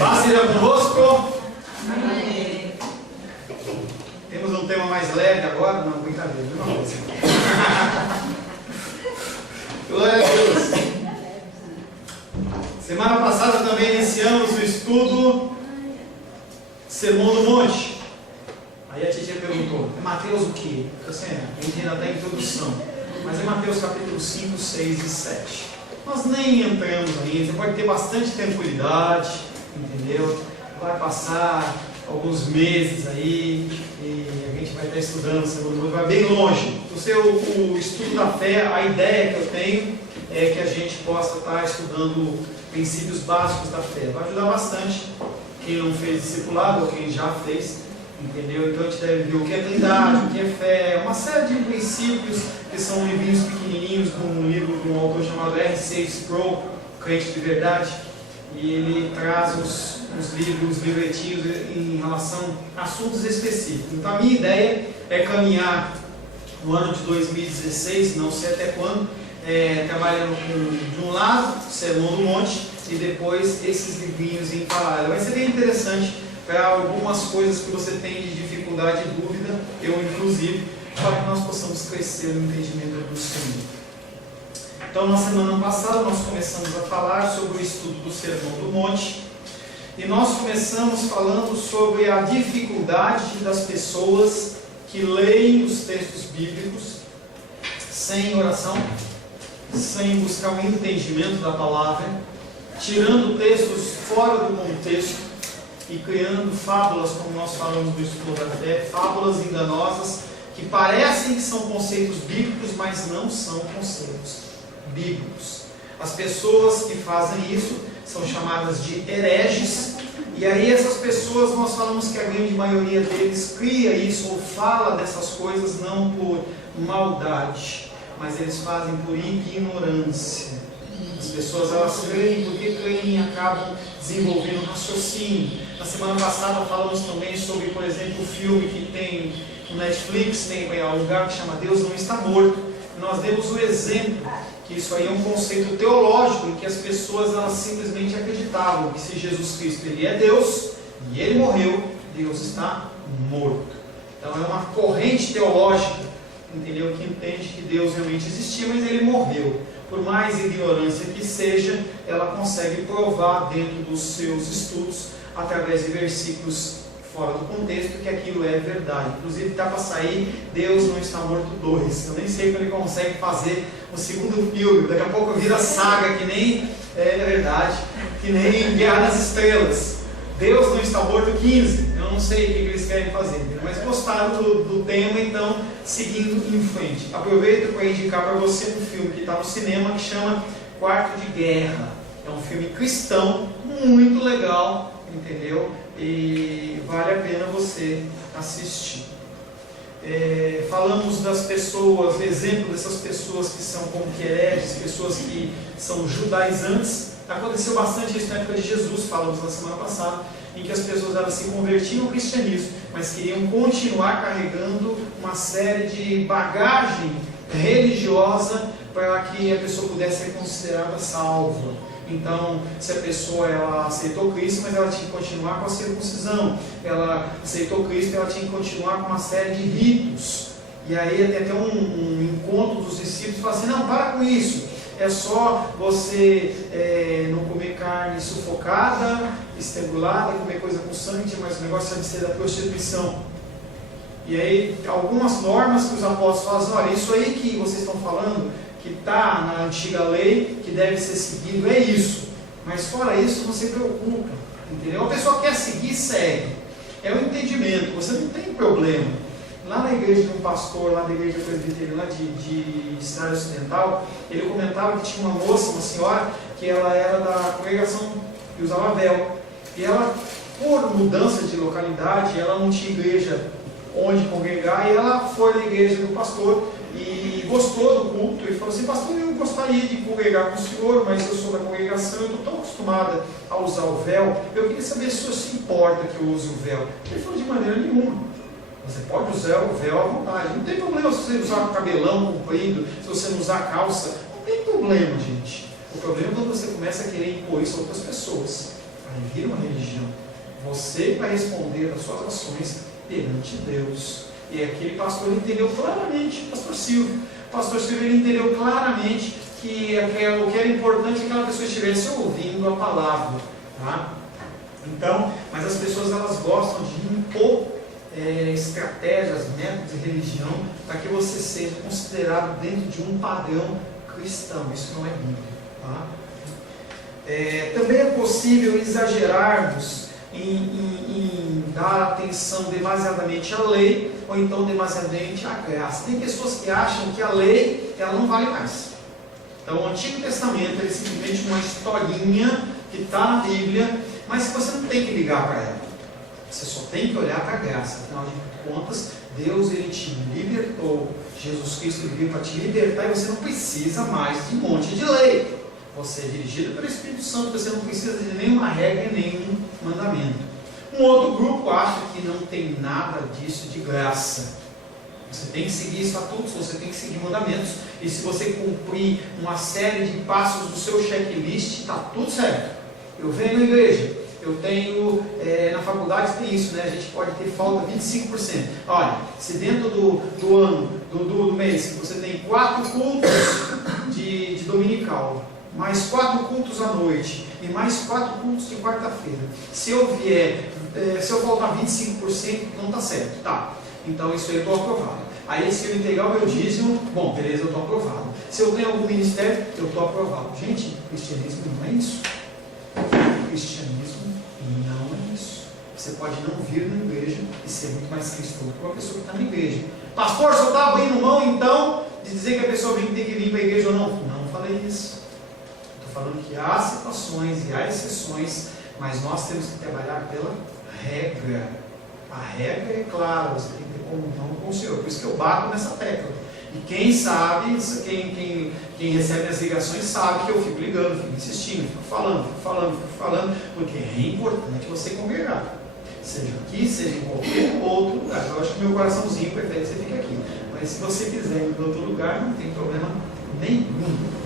Paz seja convosco. Amém. Temos um tema mais leve agora, não, brincadeira, não coisa. Glória a Deus. Semana passada também iniciamos o estudo Sermão do Monte. Aí a titia perguntou, é Mateus o quê? Eu sei, a gente ainda está em introdução, mas é Mateus capítulo 5, 6 e 7. Nós nem entramos ainda, você pode ter bastante tranquilidade, entendeu? Vai passar alguns meses aí e a gente vai estar estudando o Sermão do Monte, vai bem longe. O estudo da fé, a ideia que eu tenho é que a gente possa estar estudando princípios básicos da fé. Vai ajudar bastante quem não fez discipulado ou quem já fez. Entendeu? Então a gente deve ver o que é trindade, o que é fé, uma série de princípios que são livrinhos pequenininhos de um livro de um autor chamado R.C. Sproul, Crente de Verdade, e ele traz os livretinhos em relação a assuntos específicos. Então a minha ideia é caminhar no ano de 2016, não sei até quando, trabalhando com, de um lado, Sermão do Monte, e depois esses livrinhos em paralelo. Vai ser bem interessante para algumas coisas que você tem de dificuldade e dúvida, eu inclusive, para que nós possamos crescer no entendimento do Senhor. Então, na semana passada, nós começamos a falar sobre o estudo do Sermão do Monte, e nós começamos falando sobre a dificuldade das pessoas que leem os textos bíblicos sem oração, sem buscar o entendimento da palavra, tirando textos fora do contexto, e criando fábulas, como nós falamos do estudo da fé, fábulas enganosas, que parecem que são conceitos bíblicos, mas não são conceitos bíblicos. As pessoas que fazem isso são chamadas de hereges, e aí essas pessoas, nós falamos que a grande maioria deles cria isso, ou fala dessas coisas, não por maldade, mas eles fazem por ignorância. As pessoas, elas creem, porque creem e acabam desenvolvendo raciocínio. Na semana passada falamos também sobre, por exemplo, o filme que tem no Netflix, tem um lugar que chama Deus Não Está Morto. E nós demos o exemplo que isso aí é um conceito teológico em que as pessoas, elas simplesmente acreditavam que se Jesus Cristo ele é Deus e ele morreu, Deus está morto. Então é uma corrente teológica, entendeu? Que entende que Deus realmente existia, mas ele morreu. Por mais ignorância que seja, ela consegue provar dentro dos seus estudos, através de versículos fora do contexto, que aquilo é verdade. Inclusive está para sair Deus Não Está Morto 2. Eu nem sei como ele consegue fazer o segundo filme. Daqui a pouco vira saga, que nem é verdade, que nem Guerra das Estrelas. Deus Não Está Morto 15. Eu não sei o que eles querem fazer, mas gostaram do tema, então seguindo em frente. Aproveito para indicar para você um filme que está no cinema que chama Quarto de Guerra. É um filme cristão, muito legal, entendeu? E vale a pena você assistir. Falamos das pessoas, exemplo dessas pessoas que são como que hereges, pessoas que são judaizantes. Aconteceu bastante isso na época de Jesus, falamos na semana passada, em que as pessoas, elas se convertiam ao cristianismo, mas queriam continuar carregando uma série de bagagem religiosa para que a pessoa pudesse ser considerada salva. Então, se a pessoa ela aceitou Cristo, mas ela tinha que continuar com a circuncisão, ela aceitou Cristo, ela tinha que continuar com uma série de ritos. E aí até um encontro dos discípulos fala assim, não, para com isso. É só você não comer carne sufocada, estrangulada, comer coisa com sangue, mas o negócio deve ser da prostituição. E aí, algumas normas que os apóstolos falam assim, olha, isso aí que vocês estão falando, que está na antiga lei, que deve ser seguido, é isso. Mas fora isso, não se preocupa. Entendeu? A pessoa quer seguir, segue. É o entendimento, você não tem problema. Lá na igreja de um pastor, lá da igreja presbiteriana de Cidade Ocidental, ele comentava que tinha uma moça, uma senhora, que ela era da congregação que usava véu. E ela, por mudança de localidade, ela não tinha igreja onde congregar, e ela foi na igreja do pastor e gostou do culto, e falou assim, pastor, eu gostaria de congregar com o senhor, mas eu sou da congregação, eu estou tão acostumada a usar o véu, eu queria saber se o senhor se importa que eu use o véu. Ele falou, de maneira nenhuma. Você pode usar o véu à vontade. Não tem problema se você usar cabelão comprido, se você não usar calça. Não tem problema, gente. O problema é quando você começa a querer impor isso a outras pessoas. Aí vira uma religião. Você vai responder às suas ações perante Deus. E aquele pastor entendeu claramente, pastor Silvio, ele entendeu claramente que o que era importante é que aquela pessoa estivesse ouvindo a palavra. Tá? Então, mas as pessoas elas gostam de impor estratégias, métodos de religião para que você seja considerado dentro de um padrão cristão. Isso não é bíblico. Tá? Também é possível exagerarmos em dar atenção demasiadamente à lei ou então demasiadamente à graça. Tem pessoas que acham que a lei ela não vale mais. Então o Antigo Testamento é simplesmente uma historinha que está na Bíblia, mas você não tem que ligar para ela. Você só tem que olhar para a graça. Afinal de contas, Deus ele te libertou. Jesus Cristo ele veio para te libertar e você não precisa mais de um monte de lei. Você é dirigido pelo Espírito Santo, você não precisa de nenhuma regra e nenhum mandamento. Um outro grupo acha que não tem nada disso de graça. Você tem que seguir estatutos, você tem que seguir mandamentos. E se você cumprir uma série de passos do seu checklist, está tudo certo. Eu venho na igreja, eu tenho, na faculdade tem isso, né? A gente pode ter falta 25%. Olha, se dentro do ano, do mês, você tem 4 cultos de dominical, mais 4 cultos à noite e mais 4 cultos de quarta-feira. Se eu faltar 25%, não está certo. Tá, então isso aí eu estou aprovado. Aí se eu entregar o meu dízimo, bom, beleza, eu estou aprovado. Se eu tenho algum ministério, eu estou aprovado. Gente, cristianismo não é isso. Cristianismo não é isso. Você pode não vir na igreja e ser muito mais cristão que uma pessoa que está na igreja. Pastor, se eu estava abrindo mão então de dizer que a pessoa tem que vir para a igreja ou não? Não falei isso. Falando que há situações e há exceções, mas nós temos que trabalhar pela regra. A regra é clara, você tem que ter comunhão com o Senhor. Por isso que eu bato nessa tecla. E quem sabe, quem recebe as ligações sabe que eu fico ligando, fico insistindo, fico falando, porque é importante você congregar. Seja aqui, seja em qualquer outro lugar. Eu acho que meu coraçãozinho prefere que você fique aqui. Mas se você quiser ir para outro lugar, não tem problema nenhum.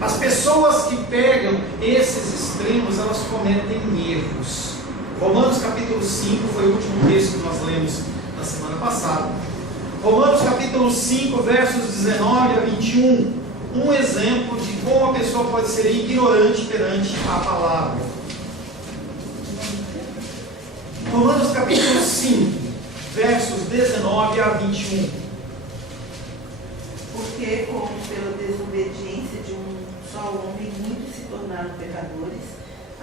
As pessoas que pegam esses extremos, elas cometem erros. Romanos capítulo 5 foi o último texto que nós lemos na semana passada. Romanos capítulo 5, versos 19 a 21. Um exemplo de como a pessoa pode ser ignorante perante a palavra. Romanos capítulo 5, versos 19 a 21. Porque como pela desobediência de um só homem muitos se tornaram pecadores,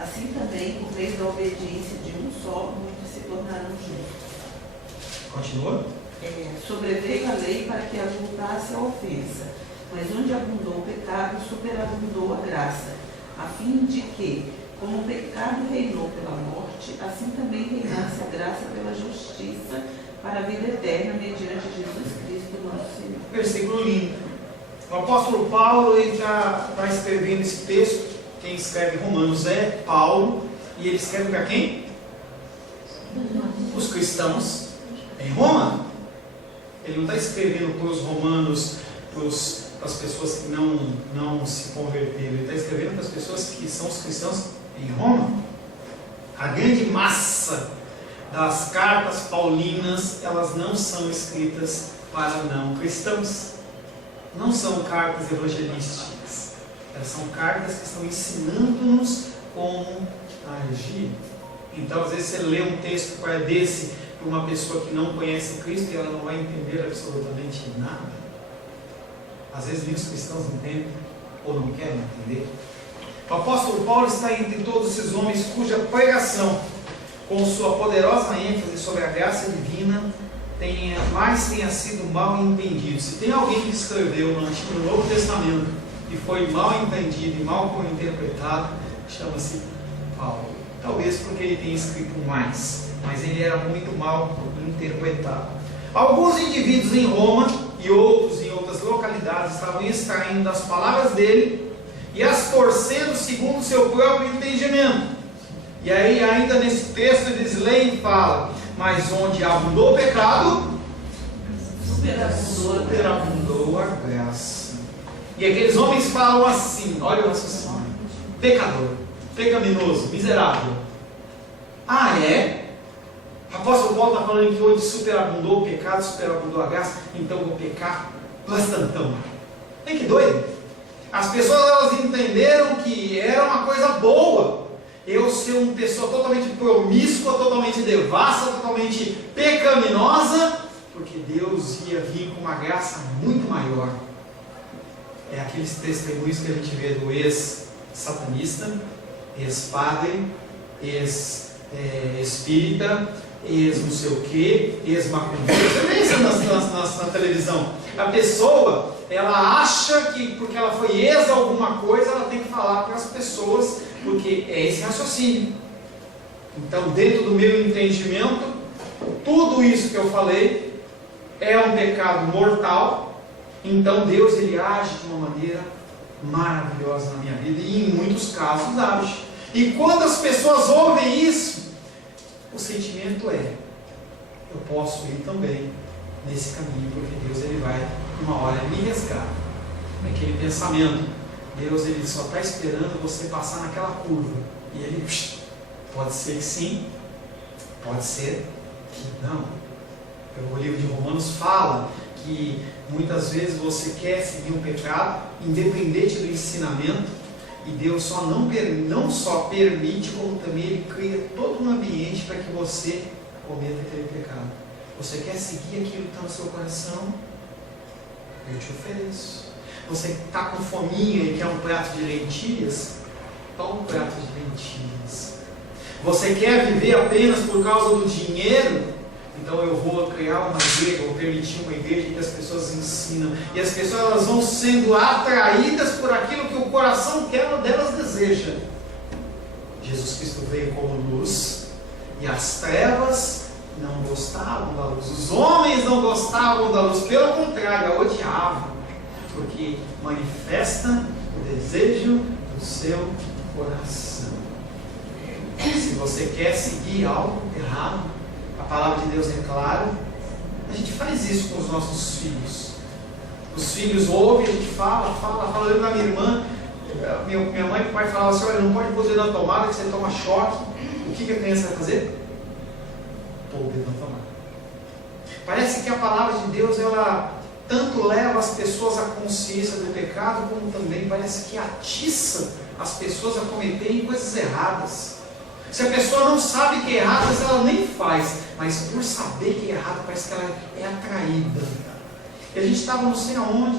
assim também, por meio da obediência de um só, muitos se tornaram justos. Continua. Sobreveio a lei para que avultasse a ofensa, mas onde abundou o pecado, superabundou a graça, a fim de que, como o pecado reinou pela morte, assim também reinasse a graça pela justiça para a vida eterna, mediante Jesus Cristo, nosso Senhor. Versículo lindo. O apóstolo Paulo está escrevendo esse texto. Quem escreve Romanos é Paulo. E ele escreve para quem? Os cristãos em Roma. Ele não está escrevendo para os romanos, para as pessoas que não se converteram. Ele está escrevendo para as pessoas que são os cristãos em Roma. A grande massa das cartas paulinas, elas não são escritas para não cristãos. Não são cartas evangelísticas. Elas são cartas que estão ensinando-nos como agir. Então, às vezes, você lê um texto desse para uma pessoa que não conhece Cristo e ela não vai entender absolutamente nada. Às vezes, muitos cristãos entendem ou não querem entender. O apóstolo Paulo está entre todos esses homens cuja pregação, com sua poderosa ênfase sobre a graça divina, tenha sido mal entendido. Se tem alguém que escreveu no Antigo e no Novo Testamento e foi mal entendido e mal interpretado, chama-se Paulo. Talvez porque ele tenha escrito mais, mas ele era muito mal interpretado. Alguns indivíduos em Roma e outros em outras localidades estavam extraindo das palavras dele e as torcendo segundo o seu próprio entendimento. E aí, ainda nesse texto, eles leem e falam: mas onde abundou o pecado, superabundou a graça. E aqueles homens falam assim: olha o raciocínio, pecador. pecaminoso, miserável. Ah, é? O apóstolo Paulo está falando que hoje superabundou o pecado, superabundou a graça, então eu vou pecar bastantão. Tem que doido. As pessoas elas entenderam que era uma coisa boa eu ser uma pessoa totalmente promíscua, totalmente devassa, totalmente pecaminosa, porque Deus ia vir com uma graça muito maior. É aqueles testemunhos que a gente vê do ex-satanista, ex-padre, ex-espírita, ex não sei o que, ex-macumbeiro. Você vê isso na televisão. A pessoa, ela acha que porque ela foi ex alguma coisa, ela tem que falar para as pessoas, porque é esse raciocínio. Então, dentro do meu entendimento, tudo isso que eu falei é um pecado mortal. Então Deus ele age de uma maneira maravilhosa na minha vida, e em muitos casos age. E quando as pessoas ouvem isso, o sentimento é: eu posso ir também nesse caminho, porque Deus ele vai uma hora me resgatar. Aquele pensamento, Deus ele só está esperando você passar naquela curva, e ele pode ser que sim, pode ser que não. O livro de Romanos fala que muitas vezes você quer seguir um pecado, independente do ensinamento, e Deus não só permite, como também Ele cria todo um ambiente para que você cometa aquele pecado. Você quer seguir aquilo que está no seu coração? Eu te ofereço. Você está com fominha e quer um prato de lentilhas? Toma um prato de lentilhas. Você quer viver apenas por causa do dinheiro? Então eu vou criar uma igreja, vou permitir uma igreja que as pessoas ensinam, e as pessoas elas vão sendo atraídas por aquilo que o coração delas deseja. Jesus Cristo veio como luz, e as trevas não gostavam da luz. Os homens não gostavam da luz, pelo contrário, a odiavam, porque manifesta o desejo do seu coração. Se você quer seguir algo errado, a palavra de Deus é clara. A gente faz isso com os nossos filhos. Os filhos ouvem, a gente fala. Eu lembro da minha irmã, minha mãe e o pai falavam assim: olha, não pode pôr o dedo na tomada que você toma choque. O que a criança vai fazer? Pôr o dedo na tomada. Parece que a palavra de Deus, ela tanto leva as pessoas à consciência do pecado, como também parece que atiça as pessoas a cometerem coisas erradas. Se a pessoa não sabe que é errado, às vezes ela nem faz, mas por saber que é errado, parece que ela é atraída. E a gente estava não sei aonde,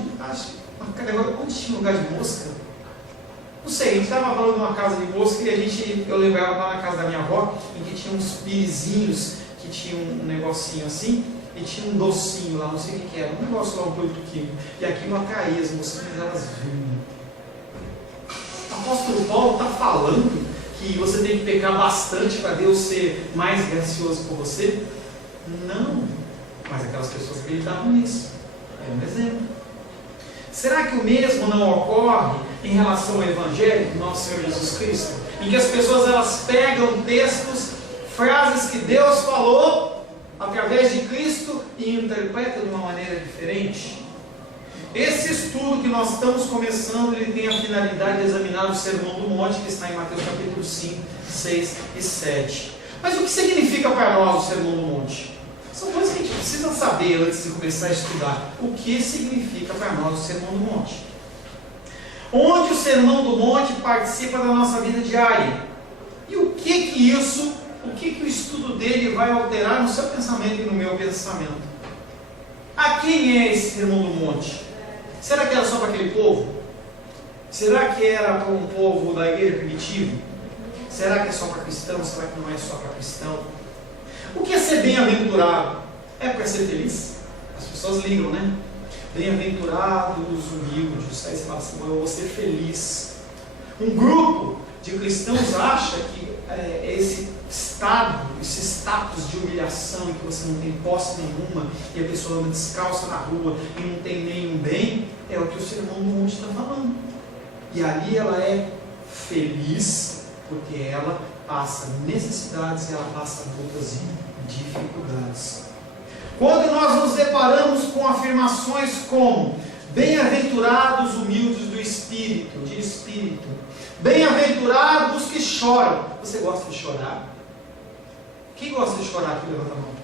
onde tinha um lugar de mosca? Não sei, a gente estava falando de uma casa de mosca, e eu lembrava lá na casa da minha avó, em que tinha uns pirizinhos, que tinha um negocinho assim, e tinha um docinho lá, não sei o que era, um negócio lá, um produto químico, e aquilo atraía as mosquinhas, elas vinham. O apóstolo Paulo está falando que você tem que pecar bastante para Deus ser mais gracioso com você? Não. Mas aquelas pessoas acreditavam nisso. É um exemplo. Será que o mesmo não ocorre em relação ao Evangelho do nosso Senhor Jesus Cristo? Em que as pessoas elas pegam textos, frases que Deus falou através de Cristo e interpretam de uma maneira diferente? Esse estudo que nós estamos começando, ele tem a finalidade de examinar o Sermão do Monte, que está em Mateus capítulo 5, 6 e 7. Mas o que significa para nós o Sermão do Monte? São coisas que a gente precisa saber antes de começar a estudar. O que significa para nós o Sermão do Monte? Onde o Sermão do Monte participa da nossa vida diária? E o que o estudo dele vai alterar no seu pensamento e no meu pensamento? A quem é esse Sermão do Monte? Será que era só para aquele povo? Será que era para um povo da igreja primitiva? Será que é só para cristão? Será que não é só para cristão? O que é ser bem-aventurado? É para ser feliz? As pessoas ligam, né? Bem-aventurados os humildes. Aí você fala assim: eu vou ser feliz. Um grupo de cristãos acha que esse status de humilhação, em que você não tem posse nenhuma, e a pessoa anda descalça na rua e não tem nenhum bem, é o que o Sermão do Monte está falando. E ali ela é feliz, porque ela passa necessidades e ela passa lutas e dificuldades. Quando nós nos deparamos com afirmações como: bem-aventurados humildes de espírito, Bem-aventurados que choram. Você gosta de chorar? Quem gosta de chorar aqui? Levanta a mão.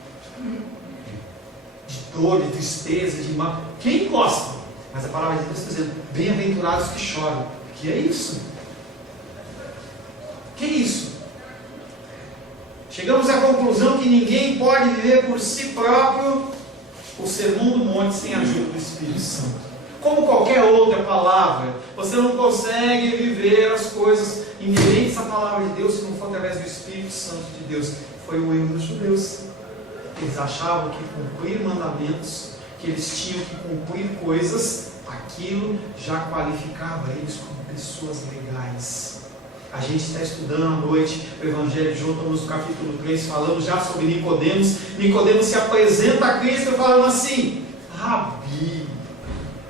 De dor, de tristeza, de mal. Quem gosta? Mas a palavra de Deus está dizendo: bem-aventurados que choram. Que é isso? Que é isso? Chegamos à conclusão que ninguém pode viver por si próprio o Sermão do Monte sem a ajuda do Espírito Santo. Como qualquer outra palavra, você não consegue viver as coisas inerentes à palavra de Deus se não for através do Espírito Santo de Deus. Foi o erro dos judeus. Eles achavam que cumprir mandamentos, que eles tinham que cumprir coisas, aquilo já qualificava eles como pessoas legais. A gente está estudando à noite o Evangelho de João, estamos no capítulo 3, falando já sobre Nicodemos. Nicodemos se apresenta a Cristo falando assim: Rabi,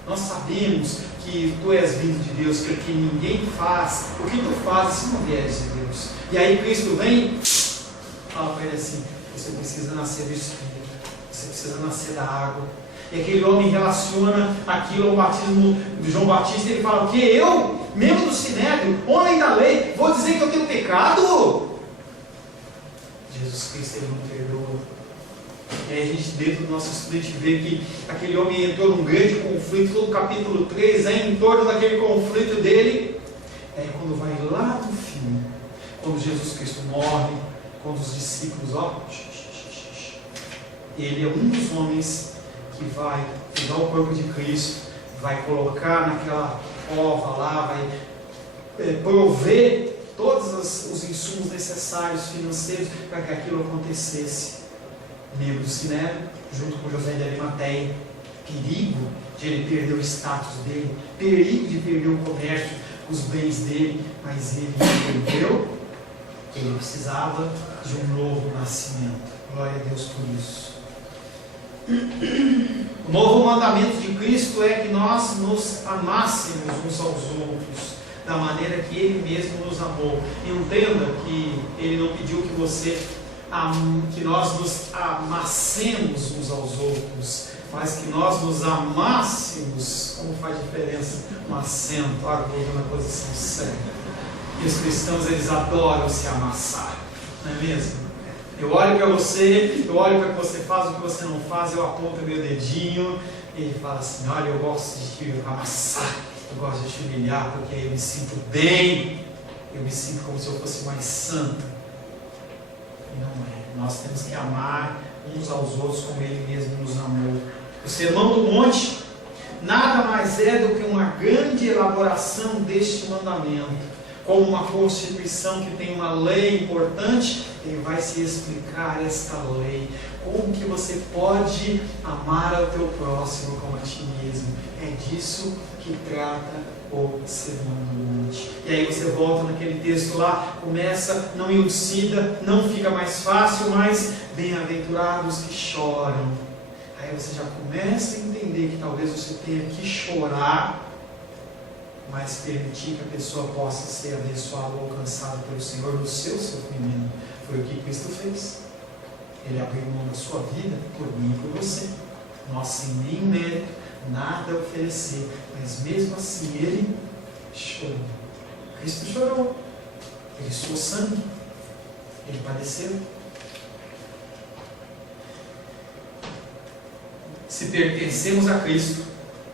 nós sabemos que tu és vindo de Deus, porque ninguém faz o que tu fazes se não vieres de Deus. E aí Cristo vem, fala para ele assim: você precisa nascer do Espírito, você precisa nascer da água. E aquele homem relaciona aquilo ao batismo de João Batista, e ele fala: o que? Eu, membro do Sinédrio, homem da lei, vou dizer que eu tenho pecado? Jesus Cristo, ele não perdoa. E aí a gente, dentro do nosso estudo, a gente vê que aquele homem entrou num grande conflito. Todo o capítulo 3 é em torno daquele conflito dele. É quando vai lá no fim, quando Jesus Cristo morre, quando os discípulos, ele é um dos homens que vai pegar o corpo de Cristo, vai colocar naquela cova lá, vai prover todos os insumos necessários financeiros para que aquilo acontecesse. Membro do Sinédrio, junto com José de Arimateia, perigo de ele perder o status dele, perigo de perder o comércio, os bens dele, mas ele entendeu que ele precisava de um novo nascimento. Glória a Deus por isso. O novo mandamento de Cristo é que nós nos amássemos uns aos outros da maneira que Ele mesmo nos amou. Entenda que Ele não pediu que nós nos amassemos uns aos outros, mas que nós nos amássemos. Como faz diferença um acento, agudo na posição certa. E os cristãos, eles adoram se amassar, não é mesmo? Eu olho para você, eu olho para o que você faz, o que você não faz, eu aponto meu dedinho e ele fala assim: olha, eu gosto de te amassar, eu gosto de te humilhar, porque aí eu me sinto bem, eu me sinto como se eu fosse mais santo. E não é. Nós temos que amar uns aos outros como Ele mesmo nos amou. O Sermão do Monte nada mais é do que uma grande elaboração deste mandamento. Como uma Constituição que tem uma lei importante, ele vai se explicar esta lei. Como que você pode amar ao teu próximo como a ti mesmo. É disso que trata o Sermão do Monte. E aí você volta naquele texto lá, começa, não elucida, não fica mais fácil, mas bem-aventurados que choram. Aí você já começa a entender que talvez você tenha que chorar, mas permitir que a pessoa possa ser abençoada ou alcançada pelo Senhor no seu sofrimento. Foi o que Cristo fez. Ele abriu mão da sua vida por mim e por você. Nós, sem nenhum mérito, nada a oferecer, mas mesmo assim Ele chorou. Cristo chorou. Ele suou sangue. Ele padeceu. Se pertencemos a Cristo,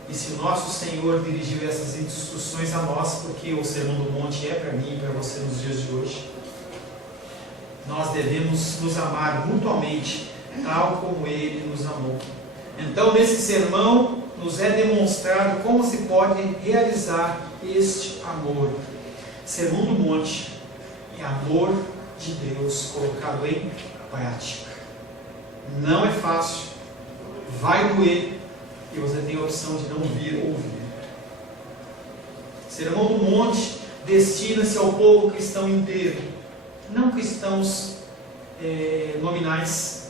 e se o nosso Senhor dirigiu essas instruções a nós, porque o Sermão do Monte é para mim e para você nos dias de hoje, nós devemos nos amar mutuamente, tal como Ele nos amou. Então, nesse sermão, nos é demonstrado como se pode realizar este amor. Sermão do Monte é amor de Deus colocado em prática. Não é fácil, vai doer, e você tem a opção de não vir ouvir. Sermão do Monte destina-se ao povo cristão inteiro, não cristãos nominais,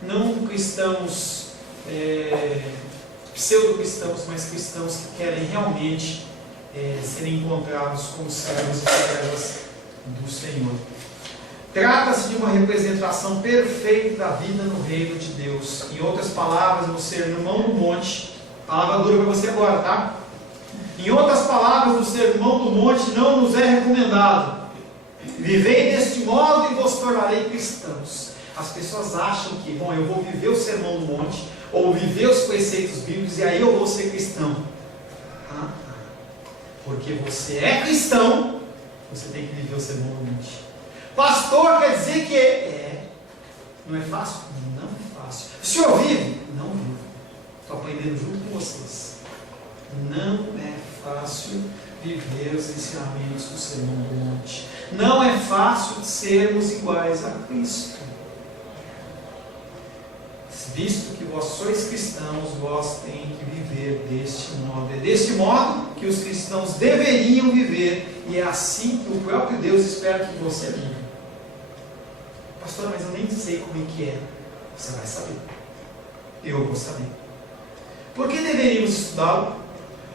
não cristãos pseudo-cristãos, mas cristãos que querem realmente serem encontrados como servos e servas do Senhor. Trata-se de uma representação perfeita da vida no reino de Deus. Em outras palavras, no Sermão do Monte, palavra dura para você agora, tá? Em outras palavras, o Sermão do Monte não nos é recomendado. Vivei deste modo e vos tornarei cristãos. As pessoas acham que, bom, eu vou viver o Sermão do Monte, ou viver os preceitos bíblicos, e aí eu vou ser cristão. Porque você é cristão, você tem que viver o Sermão do Monte. Pastor, quer dizer que não é fácil? Não é fácil. O senhor vive? Não vivo. Estou aprendendo junto com vocês. Não é fácil viver os ensinamentos do Sermão do Monte. Não é fácil sermos iguais a Cristo. Visto que vós sois cristãos, vós tem que viver deste modo. É deste modo que os cristãos deveriam viver, e é assim que o próprio Deus espera que você viva. Pastor, mas eu nem sei como é que é. Você vai saber. Eu vou saber. Por que deveríamos estudá-lo?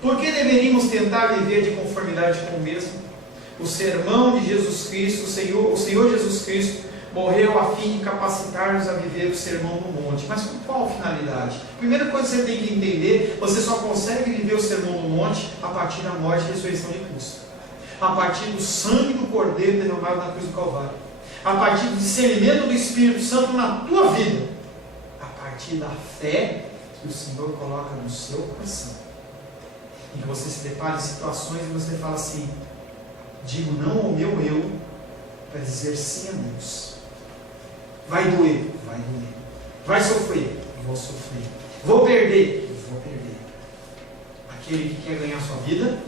Por que deveríamos tentar viver de conformidade com o mesmo? O sermão de Jesus Cristo, o Senhor Jesus Cristo, morreu a fim de capacitar-nos a viver o Sermão do Monte. Mas com qual finalidade? Primeira coisa que você tem que entender, você só consegue viver o Sermão do Monte a partir da morte e ressurreição de Cristo. A partir do sangue do Cordeiro derramado na cruz do Calvário. A partir do discernimento do Espírito Santo na tua vida. A partir da fé que o Senhor coloca no seu coração. E que você se depara em situações e você fala assim: digo não ao meu eu para dizer sim a Deus. Vai doer? Vai doer. Vai sofrer? Vou sofrer. Vou perder? Vou perder. Aquele que quer ganhar sua vida?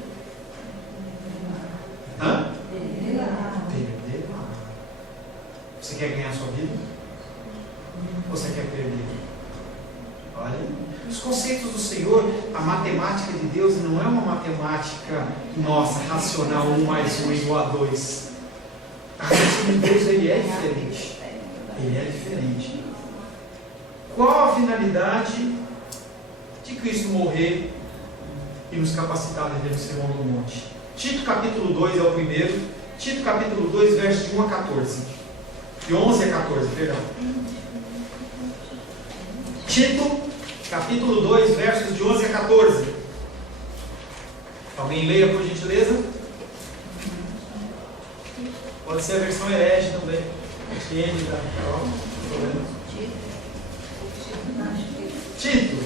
Perder. Você quer ganhar sua vida? Ou você quer perder? Olha, os conceitos do Senhor, a matemática de Deus não é uma matemática nossa, racional, 1 mais 1 igual a 2. A raciocínio de Deus, ele é diferente. Ele é diferente. Qual a finalidade de Cristo morrer e nos capacitar a viver o Sermão do Monte? Tito capítulo 2 é o primeiro. Tito capítulo 2, versos de 1 a 14. De 11 a 14, perdão. Tito capítulo 2, versos de 11 a 14. Alguém leia, por gentileza? Pode ser a versão herege também. Tito.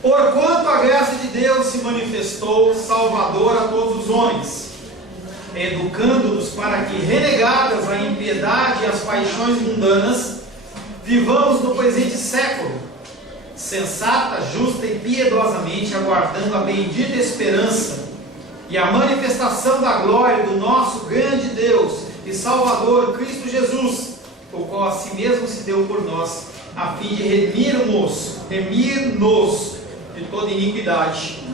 Porquanto a graça de Deus se manifestou salvadora a todos os homens, educando-nos para que, renegadas a impiedade e as paixões mundanas, vivamos no presente século, sensata, justa e piedosamente aguardando a bendita esperança e a manifestação da glória do nosso grande Deus e Salvador Cristo Jesus, o qual a si mesmo se deu por nós, a fim de remir-nos de toda iniquidade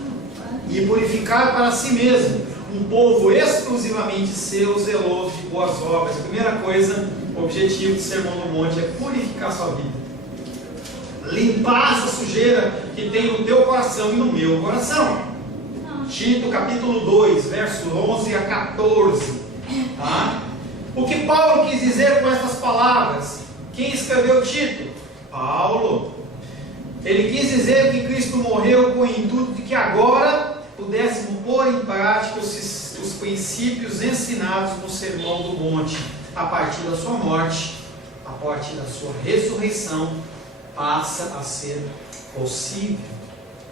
e purificar para si mesmo um povo exclusivamente seu, zeloso de boas obras. A primeira coisa, o objetivo do Sermão do Monte é purificar sua vida, limpar essa sujeira que tem no teu coração e no meu coração. Tito capítulo 2, versos 11 a 14. Tá? O que Paulo quis dizer com essas palavras? Quem escreveu Tito? Paulo. Ele quis dizer que Cristo morreu com o intuito de que agora pudéssemos pôr em prática os princípios ensinados no Sermão do Monte. A partir da sua morte, a partir da sua ressurreição, passa a ser possível.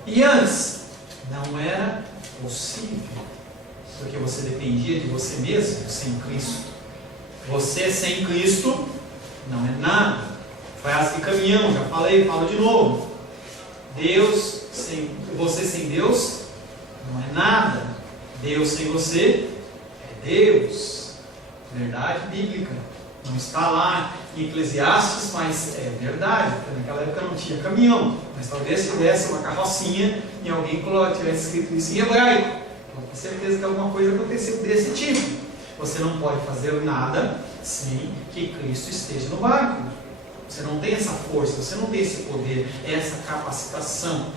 E antes, não era possível, porque você dependia de você mesmo sem Cristo. Você sem Cristo não é nada. Frase de caminhão, já falei, falo de novo. Você sem Deus não é nada. Deus sem você é Deus. Verdade bíblica. Não está lá em Eclesiastes, mas é verdade, porque naquela época não tinha caminhão. Mas talvez tivesse uma carrocinha e alguém tivesse escrito isso em hebraico. Com certeza que alguma coisa aconteceu desse tipo. Você não pode fazer nada sem que Cristo esteja no barco. Você não tem essa força, você não tem esse poder, essa capacitação.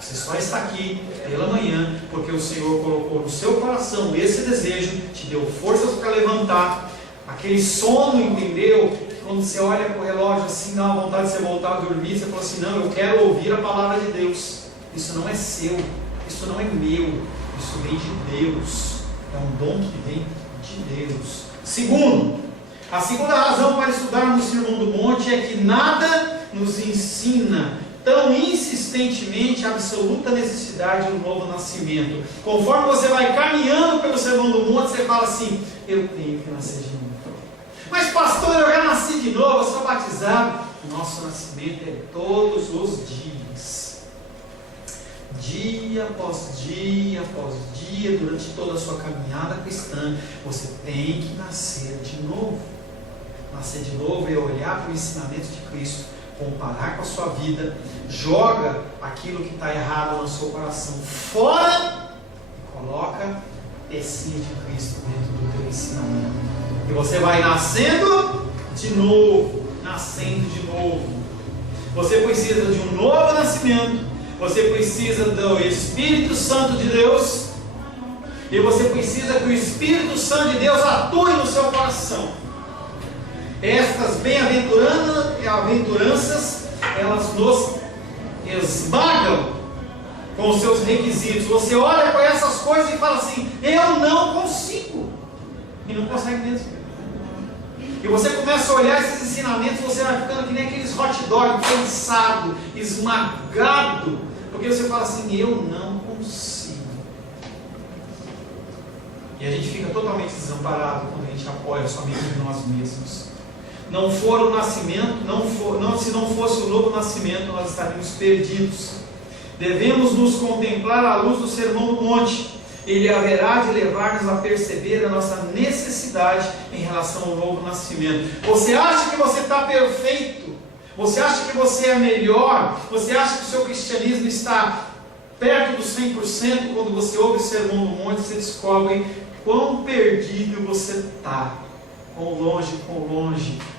Você só está aqui pela manhã porque o Senhor colocou no seu coração esse desejo, te deu forças para levantar. Aquele sono, entendeu? Quando você olha para o relógio assim, dá uma vontade de você voltar a dormir, você fala assim: não, eu quero ouvir a palavra de Deus. Isso não é seu, isso não é meu, isso vem de Deus. É um dom que vem de Deus. Segundo, a segunda razão para estudarmos o Sermão do Monte é que nada nos ensina tão insistentemente a absoluta necessidade de um novo nascimento. Conforme você vai caminhando pelo Sermão do Monte, você fala assim: eu tenho que nascer de novo. Mas pastor, eu já nasci de novo, eu sou batizado. Nosso nascimento é todos os dias. Dia após dia, durante toda a sua caminhada cristã, você tem que nascer de novo. Nascer de novo é olhar para o ensinamento de Cristo, comparar com a sua vida, joga aquilo que está errado no seu coração fora e coloca a pecinha de Cristo dentro do teu ensinamento. E você vai nascendo de novo, nascendo de novo. Você precisa de um novo nascimento, você precisa do Espírito Santo de Deus, e você precisa que o Espírito Santo de Deus atue no seu coração. Estas bem-aventuranças, elas nos esmagam com os seus requisitos. Você olha para essas coisas e fala assim: eu não consigo, e não consegue mesmo. E você começa a olhar esses ensinamentos, você vai ficando que nem aqueles hot dog, cansado, esmagado, porque você fala assim: eu não consigo. E a gente fica totalmente desamparado quando a gente apoia somente em nós mesmos. Não for o nascimento, se não fosse o novo nascimento, nós estaríamos perdidos. Devemos nos contemplar à luz do Sermão do Monte. Ele haverá de levar-nos a perceber a nossa necessidade em relação ao novo nascimento. Você acha que você está perfeito? Você acha que você é melhor? Você acha que o seu cristianismo está perto dos 100%? Quando você ouve o Sermão do Monte, você descobre quão perdido você está. Quão longe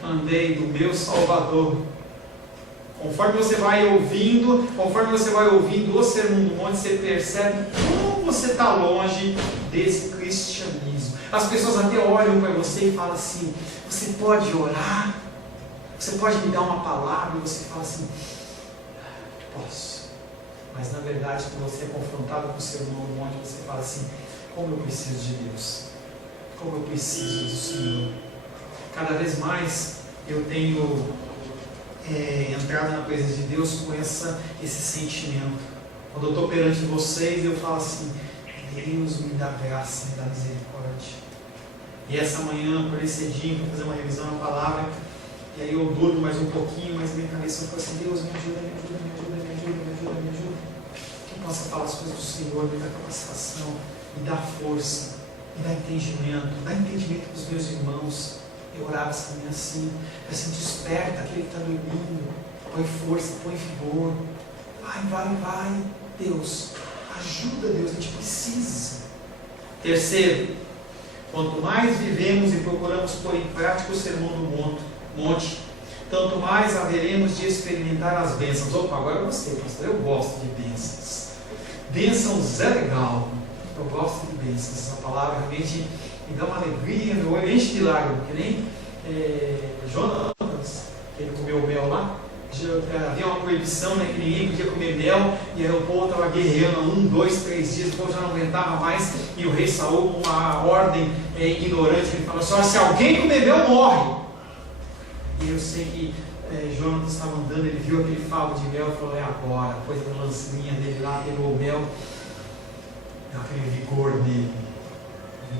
andei do meu Salvador. Conforme você vai ouvindo o Sermão do Monte, você percebe como você está longe desse cristianismo. As pessoas até olham para você e falam assim: você pode orar? Você pode me dar uma palavra? E você fala assim: posso. Mas na verdade, quando você é confrontado com o Sermão do Monte, você fala assim: como eu preciso de Deus, como eu preciso do Senhor. Cada vez mais eu tenho entrado na presença de Deus com esse sentimento. Quando eu estou perante vocês, eu falo assim: Deus me dá graça, me dá misericórdia. E essa manhã, por esse cedinho, para fazer uma revisão na palavra, e aí eu durmo mais um pouquinho, mas minha cabeça fala assim: Deus, me ajuda. Que eu possa falar as coisas do Senhor, me dá capacitação, me dá força, me dá entendimento para os meus irmãos. Eu orava essa manhã assim: desperta aquele que está dormindo, põe força, põe vigor, vai, Deus, ajuda, Deus, a gente precisa. Terceiro, quanto mais vivemos e procuramos pôr em prática o Sermão do Monte, tanto mais haveremos de experimentar as bênçãos. Opa, agora eu gostei, pastor, eu gosto de bênçãos. Bênçãos é legal, eu gosto de bênçãos. Essa palavra realmente me dá uma alegria, meu olho enche de lágrimas, que nem Jonas, que ele comeu mel lá. Havia uma proibição, né, que ninguém podia comer mel, e aí o povo estava guerreando 1, 2, 3 dias, o povo já não aguentava mais, e o rei Saul, com uma ordem ignorante, ele falou assim: se alguém comer mel, morre. E eu sei que Jonas estava andando, ele viu aquele favo de mel e falou: é agora. Pôs a lancinha dele lá, pegou o mel, deu aquele vigor nele.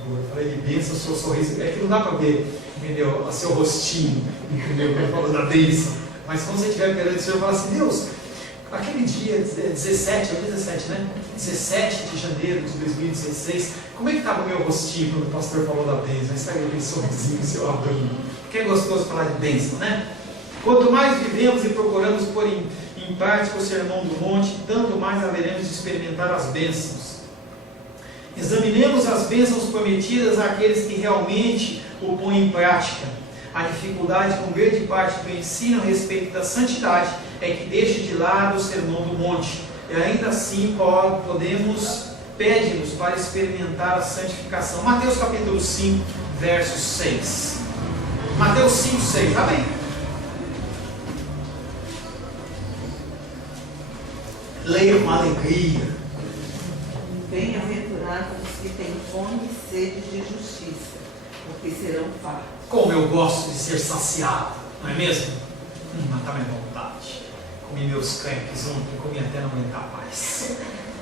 Eu falei: ele benção o seu sorriso. É que não dá para ver, entendeu? O seu rostinho, entendeu? Ele falou da bênção. Mas quando você estiver perante o Senhor, fala assim: Deus, aquele dia 17, né? 17 de janeiro de 2016, como é que estava o meu rostinho quando o pastor falou da bênção? Aí saiu aquele sorrisinho, seu abrindo. Porque é gostoso falar de bênção, né? Quanto mais vivemos e procuramos pôr em prática o Sermão do Monte, tanto mais haveremos de experimentar as bênçãos. Examinemos as bênçãos prometidas àqueles que realmente o põem em prática. A dificuldade com grande parte do ensino a respeito da santidade é que deixa de lado o Sermão do Monte. E ainda assim pede-nos para experimentar a santificação. Mateus capítulo 5, verso 6. Mateus 5, 6. Amém. Leia com alegria. Bem-aventurados os que têm fome e sede de justiça, porque serão fartos. Como eu gosto de ser saciado, não é mesmo? Matar minha vontade. Comi meus crepes ontem, comi até não aguentar mais.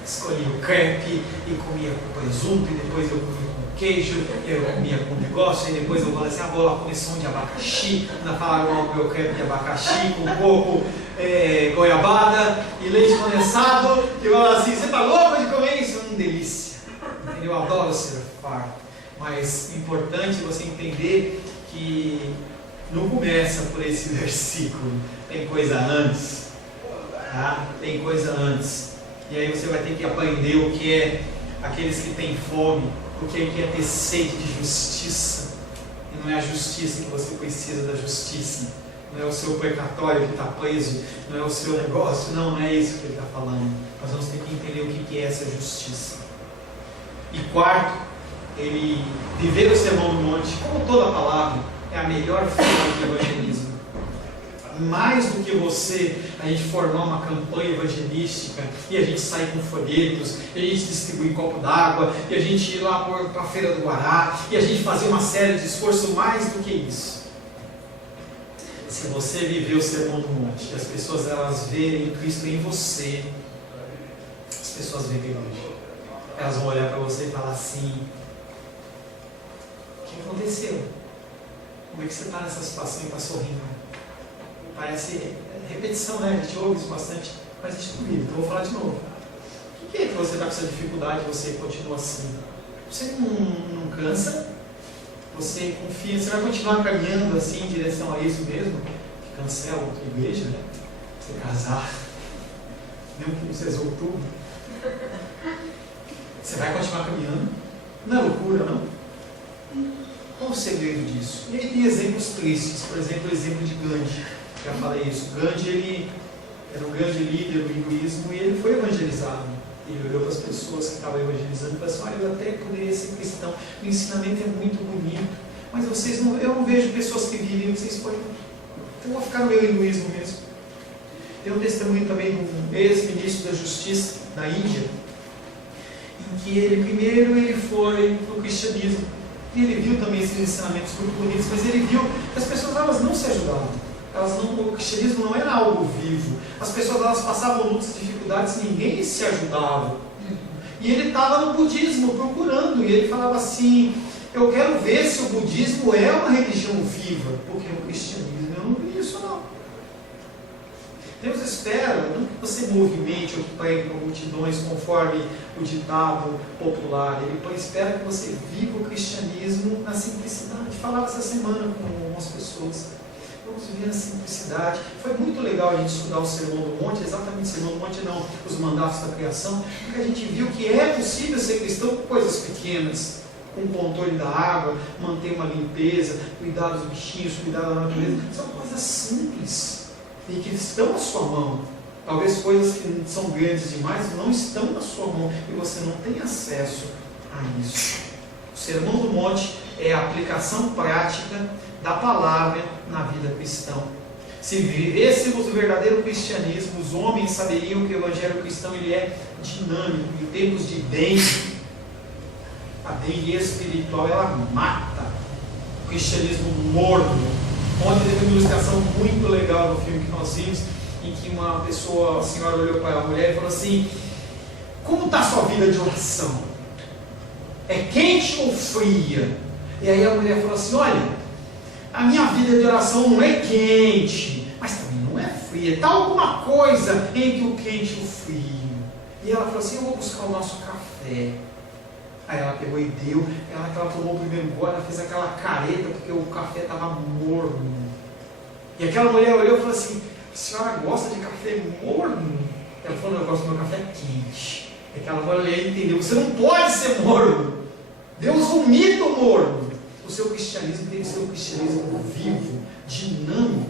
Escolhi o crepe e comia com presunto, e depois eu comia com queijo, eu comia com negócio, e depois eu falei assim, vou lá comer som de abacaxi, ainda falaram mal do meu crepe de abacaxi, com coco, goiabada e leite condensado, e eu falo assim, você tá louco de comer isso? Delícia. Eu adoro ser farto, mas é importante você entender que não começa por esse versículo, tem coisa antes, tá? Tem coisa antes. E aí você vai ter que aprender o que é aqueles que têm fome, o que é ter sede de justiça. E não é a justiça que você precisa da justiça. Não é o seu precatório que está preso, não é o seu negócio, não é isso que ele está falando. Nós vamos ter que entender o que é essa justiça. E quarto, ele viver o Sermão do Monte, como toda a palavra, é a melhor forma de evangelismo. Mais do que a gente formar uma campanha evangelística e a gente sair com folhetos, e a gente distribuir copo d'água, e a gente ir lá para a Feira do Guará, e a gente fazer uma série de esforços, mais do que isso. Se você viver o Sermão do Monte, e as pessoas elas verem Cristo em você, as pessoas veem a igreja. Elas vão olhar para você e falar assim, o que aconteceu? Como é que você está nessa situação e está sorrindo? Parece repetição, né? A gente ouve isso bastante, mas deixa comigo, então eu vou falar de novo. O que é que você está com essa dificuldade e você continua assim? Você não cansa? Você confia, você vai continuar caminhando assim em direção a isso mesmo? Que cancela a outra igreja, né? Você casar, mesmo que você resolva tudo. Você vai continuar caminhando? Não é loucura, não? Qual o segredo disso? E aí tem exemplos tristes, por exemplo, o exemplo de Gandhi. Já falei isso. Gandhi, ele era um grande líder do hinduísmo e ele foi evangelizado. Ele olhou para as pessoas que estavam evangelizando e falou assim, eu até poderia ser cristão. O ensinamento é muito bonito, mas eu não vejo pessoas que vivem, vocês podem... Eu vou ficar no meu hinduísmo mesmo. Tem um testemunho também de um ex-ministro da Justiça da Índia, em que ele foi para o cristianismo. E ele viu também esses ensinamentos muito bonitos, mas ele viu que as pessoas elas não se ajudavam. O cristianismo não era algo vivo. As pessoas elas passavam lutas, dificuldades, ninguém se ajudava. E ele estava no budismo procurando, e ele falava assim, eu quero ver se o budismo é uma religião viva, porque no cristianismo eu não vi isso não. Deus espera, não que você movimente ou que pregue com multidões conforme o ditado popular. Ele espera que você viva o cristianismo na simplicidade. Falava essa semana com algumas pessoas. Vamos viver na simplicidade. Foi muito legal a gente estudar o Sermão do Monte, exatamente o Sermão do Monte não, os mandatos da criação, porque a gente viu que é possível ser cristão com coisas pequenas, com o controle da água, manter uma limpeza, cuidar dos bichinhos, cuidar da natureza. São coisas simples e que estão na sua mão. Talvez coisas que são grandes demais não estão na sua mão e você não tem acesso a isso. O Sermão do Monte é a aplicação prática da palavra na vida cristã. Se vivêssemos o verdadeiro cristianismo, os homens saberiam que o evangelho cristão ele é dinâmico. Em tempos de dengue, a dengue espiritual ela mata. O cristianismo morno. Ontem teve uma ilustração muito legal no filme que nós vimos, em que uma pessoa, a senhora olhou para a mulher e falou assim, como está a sua vida de oração? É quente ou fria? E aí a mulher falou assim, olha, a minha vida de oração não é quente, mas também não é fria. Está alguma coisa entre o quente e o frio. E ela falou assim, eu vou buscar o nosso café. Aí ela pegou e deu, ela tomou o primeiro gole, ela fez aquela careta porque o café estava morno. E aquela mulher olhou e falou assim, a senhora gosta de café morno? Ela falou, eu gosto do meu café quente. E aquela mulher entendeu, você não pode ser morno. Deus vomita o morno. O seu cristianismo tem que ser um cristianismo vivo, dinâmico.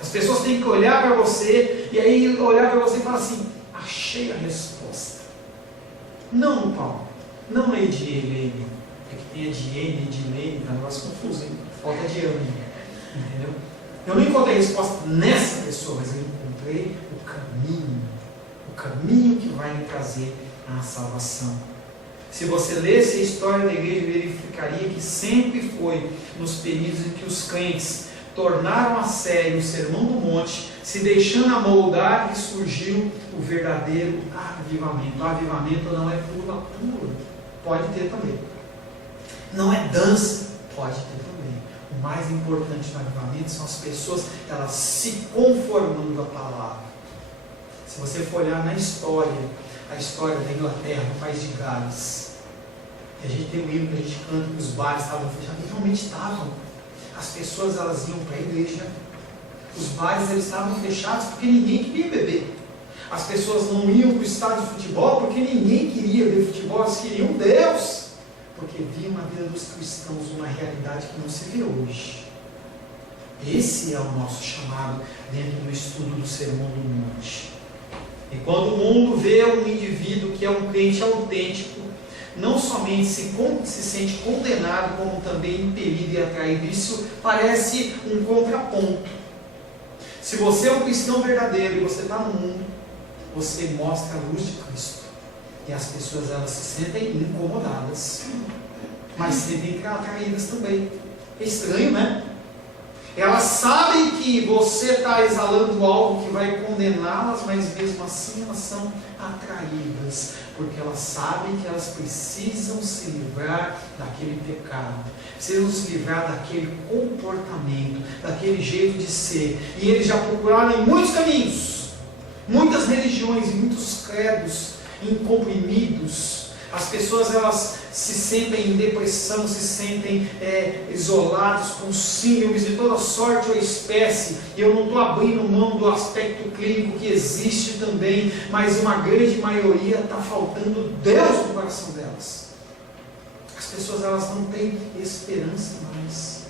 As pessoas têm que olhar para você, e aí olhar para você e falar assim, achei a resposta. Não no Paulo, não é de Helene, é que tem a de N e de Helene, tá um negócio confuso, hein? Falta de ano, entendeu? Eu não encontrei a resposta nessa pessoa, mas eu encontrei o caminho. caminho que vai lhe trazer a salvação. Se você lesse a história da igreja, verificaria que sempre foi nos períodos em que os crentes tornaram a sério o Sermão do Monte, se deixando amoldar, que surgiu o verdadeiro avivamento. O avivamento não é pula-pula, pode ter também. Não é dança, pode ter também. O mais importante no avivamento são as pessoas, elas se conformando à palavra. Se você for olhar na história, a história da Inglaterra, o país de Gales, e a gente tem um hino que a gente canta que os bares estavam fechados, e realmente estavam. As pessoas, elas iam para a igreja, os bares, eles estavam fechados porque ninguém queria beber. As pessoas não iam para o estádio de futebol porque ninguém queria ver futebol, eles queriam Deus, porque viam na vida dos cristãos uma realidade que não se vê hoje. Esse é o nosso chamado dentro do estudo do Sermão do Monte. E quando o mundo vê um indivíduo que é um crente autêntico, não somente se sente condenado, como também impelido e atraído. Isso parece um contraponto. Se você é um cristão verdadeiro e você está no mundo, você mostra a luz de Cristo. E as pessoas, elas se sentem incomodadas, mas se sentem atraídas também. É estranho, né? Elas sabem que você está exalando algo que vai condená-las, mas mesmo assim elas são atraídas, porque elas sabem que elas precisam se livrar daquele pecado, precisam se livrar daquele comportamento, daquele jeito de ser. E eles já procuraram em muitos caminhos, muitas religiões e muitos credos incomprimidos. As pessoas, elas se sentem em depressão, se sentem isolados, com síndromes de toda sorte ou espécie. E eu não estou abrindo mão do aspecto clínico que existe também, mas uma grande maioria está faltando Deus no coração delas. As pessoas, elas não têm esperança mais,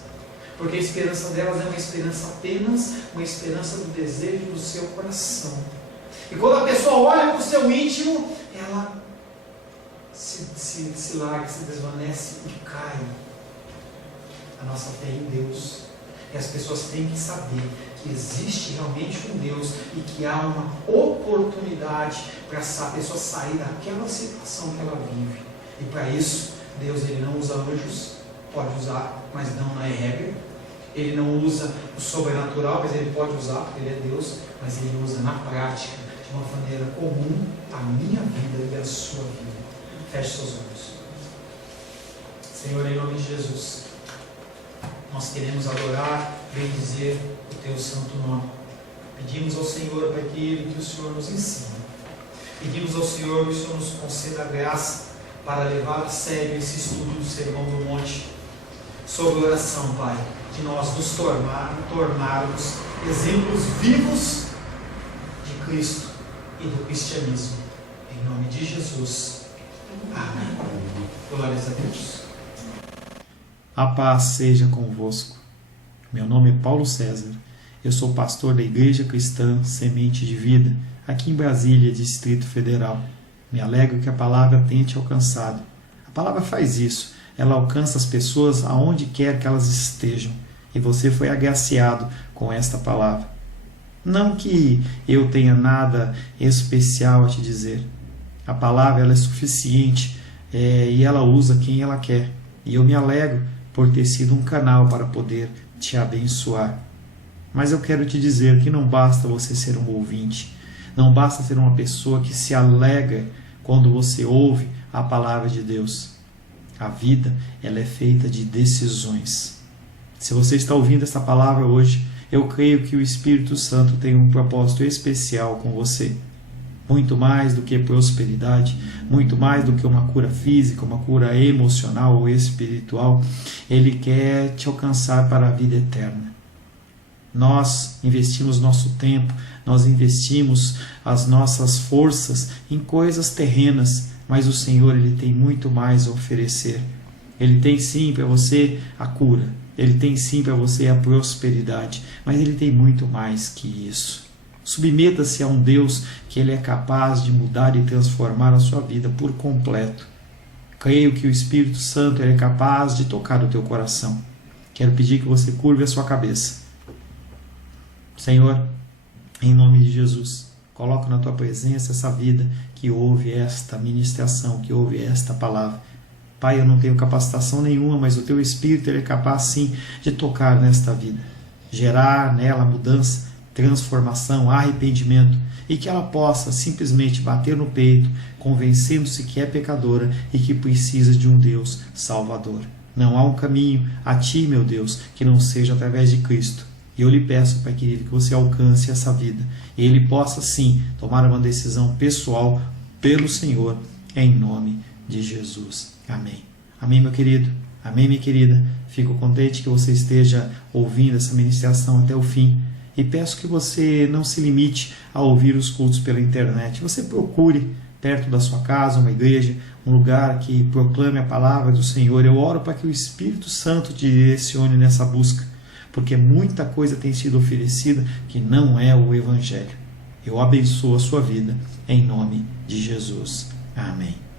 porque a esperança delas é uma esperança apenas, uma esperança do desejo do seu coração. E quando a pessoa olha para o seu íntimo, ela se larga, se desvanece e cai. A nossa fé em Deus. E as pessoas têm que saber que existe realmente um Deus e que há uma oportunidade para essa pessoa sair daquela situação que ela vive. E para isso, Deus, ele não usa anjos, pode usar, mas não é regra. Ele não usa o sobrenatural, mas ele pode usar, porque ele é Deus, mas ele usa na prática, de uma maneira comum, a minha vida e a sua vida. Feche seus olhos. Senhor, em nome de Jesus, nós queremos adorar, bendizer o Teu santo nome. Pedimos ao Senhor para que o Senhor nos ensine. Pedimos ao Senhor que o Senhor nos conceda a graça para levar a sério esse estudo do Sermão do Monte sobre oração, Pai, de nós nos tornarmos exemplos vivos de Cristo e do cristianismo. Em nome de Jesus. Amém. Glórias a Deus. A paz seja convosco. Meu nome é Paulo César. Eu sou pastor da Igreja Cristã Semente de Vida, aqui em Brasília, Distrito Federal. Me alegro que a palavra tenha te alcançado. A palavra faz isso. Ela alcança as pessoas aonde quer que elas estejam. E você foi agraciado com esta palavra. Não que eu tenha nada especial a te dizer. A palavra, ela é suficiente e ela usa quem ela quer. E eu me alegro por ter sido um canal para poder te abençoar. Mas eu quero te dizer que não basta você ser um ouvinte. Não basta ser uma pessoa que se alegra quando você ouve a palavra de Deus. A vida, ela é feita de decisões. Se você está ouvindo essa palavra hoje, eu creio que o Espírito Santo tem um propósito especial com você. Muito mais do que prosperidade, muito mais do que uma cura física, uma cura emocional ou espiritual, Ele quer te alcançar para a vida eterna. Nós investimos nosso tempo, nós investimos as nossas forças em coisas terrenas, mas o Senhor, Ele tem muito mais a oferecer. Ele tem sim para você a cura, Ele tem sim para você a prosperidade, mas Ele tem muito mais que isso. Submeta-se a um Deus que Ele é capaz de mudar e transformar a sua vida por completo. Creio que o Espírito Santo ele é capaz de tocar o teu coração. Quero pedir que você curve a sua cabeça. Senhor, em nome de Jesus, Coloco na tua presença essa vida que ouve esta ministração, que ouve esta palavra. Pai, eu não tenho capacitação nenhuma, mas o teu Espírito ele é capaz sim de tocar nesta vida, gerar nela mudança, transformação, arrependimento, e que ela possa simplesmente bater no peito, convencendo-se que é pecadora e que precisa de um Deus salvador. Não há um caminho a ti, meu Deus, que não seja através de Cristo. E eu lhe peço, Pai querido, que você alcance essa vida e ele possa sim tomar uma decisão pessoal pelo Senhor, em nome de Jesus. Amém. Amém, meu querido. Amém, minha querida. Fico contente que você esteja ouvindo essa ministração até o fim. E peço que você não se limite a ouvir os cultos pela internet. Você procure perto da sua casa uma igreja, um lugar que proclame a palavra do Senhor. Eu oro para que o Espírito Santo te direcione nessa busca, porque muita coisa tem sido oferecida que não é o Evangelho. Eu abençoo a sua vida em nome de Jesus. Amém.